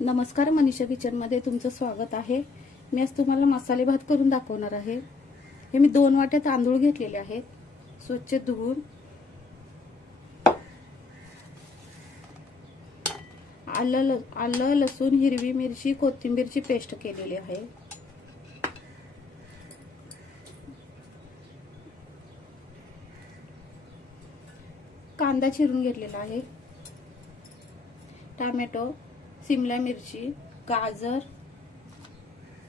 नमस्कार, मनीषा किचनमध्ये तुमचं स्वागत आहे। मी आज तुम्हाला मसाले भात करून दाखवणार आहे। हे मी 2 वाट्या तांदूळ घेतलेले आहेत, स्वच्छ धुवून। आलं, लसूण, हिरवी मिरची, कोथिंबीरची पेस्ट केलेली आहे। कांदा चिरून घेतलेला आहे, टोमॅटो, शिमला मिरची, गाजर,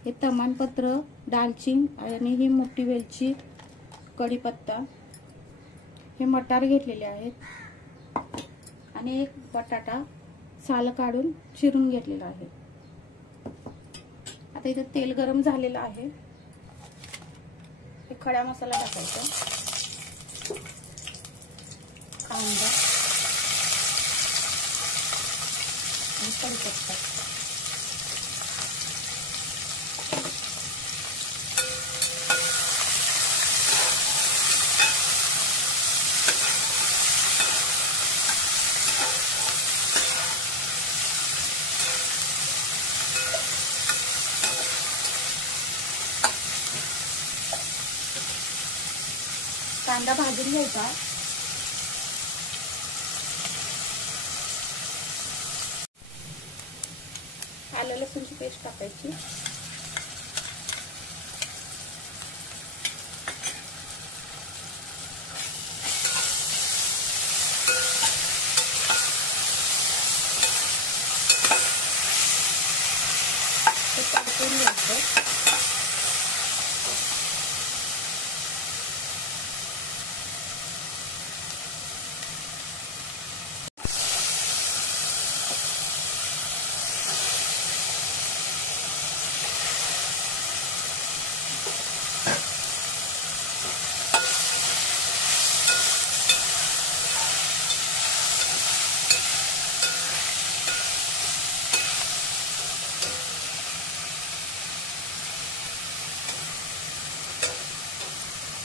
हे तमालपत्र, दालचिनी आणि ही मोठी वेलची, कढीपत्ता, हे मटार घेतलेले आहेत आणि एक बटाटा साल काढून चिरून घेतलेला आहे। आता इथे तेल गरम झालेलं आहे, हे खडा मसाला टाकायचा, कांदा आणि कढीपत्ता, कांदा भाजून घ्यायचा। आलं लसूणची पेस्ट टाकायची, ते परतून घ्यायचं।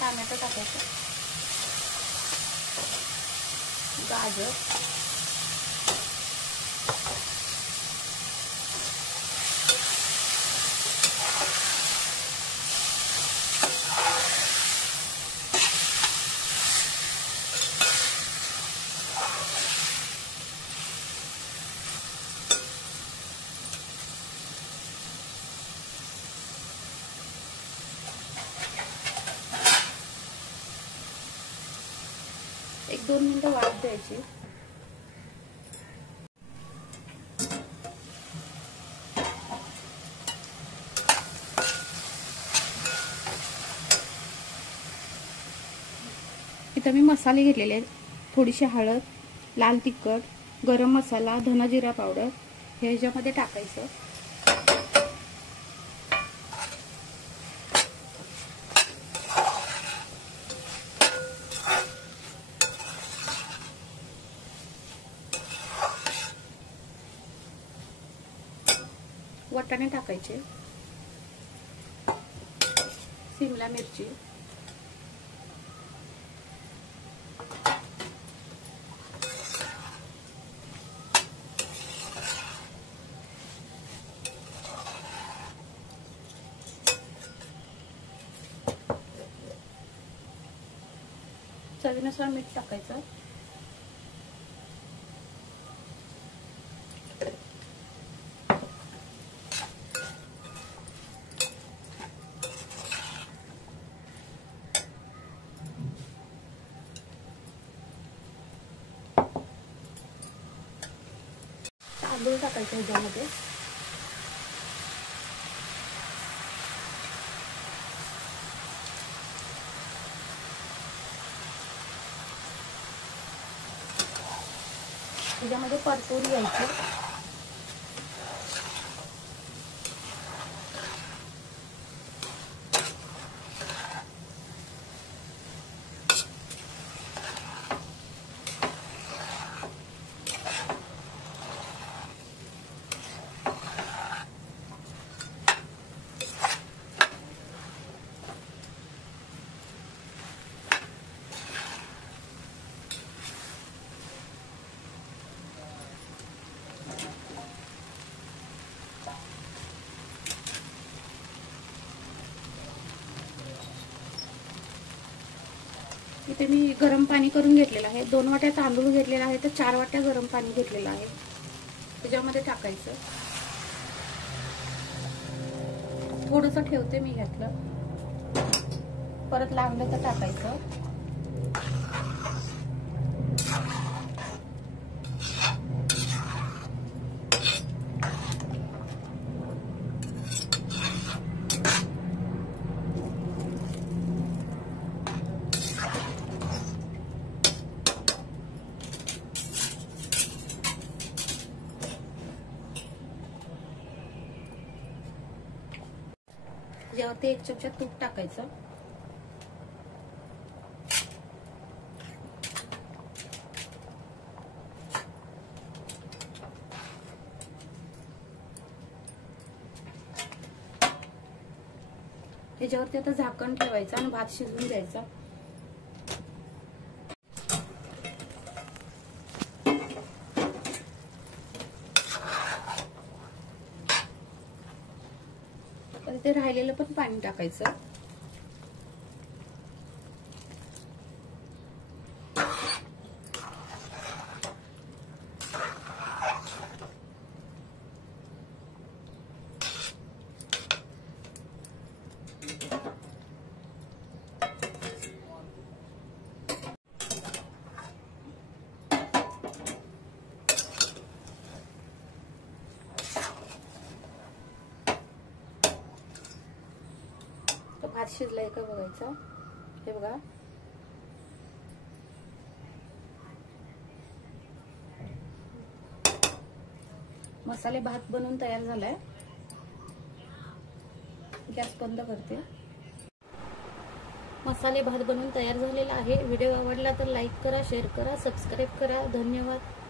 टोमॅटो टाकायचं, गाजर, एक 2 मिनिटं वाफ द्यायची। इथं मी मसाले घेतलेले आहेत, थोडीशी हळद, लाल तिखट, गरम मसाला, धना जिरा पावडर हे ह्याच्यामध्ये टाकायचं। वाटाणे टाकायचे, शिमला मिरची, चवीनुसार मीठ टाकायचं, तांदूळ टाकायचं ह्याच्यामध्ये, ह्याच्यामध्ये परतून घ्यायचं। इथे मी गरम पाणी करून घेतलेलं आहे. 2 वाट्या तांदूळ घेतलेला आहे तर 4 वाट्या गरम पाणी घेतलेलं आहे. त्याच्यामध्ये टाकायचं. थोडंसं ठेवते मी घातलं, परत लागलं तर टाकायचं. यावरती 1 चमचा तूप टाकायचं. याच्यावरती आता झाकण ठेवायचं आणि भात शिजवून द्यायचा. ते राहिलेलं पण पाणी टाकायचं. भात शिजलाय का बघायचा. हे बघा, मसाले भात बनवून तयार झालाय. गॅस बंद करते. मसाले भात बनवून तयार झालेला आहे. व्हिडिओ आवडला तर लाईक करा, शेअर करा, सबस्क्राईब करा. धन्यवाद.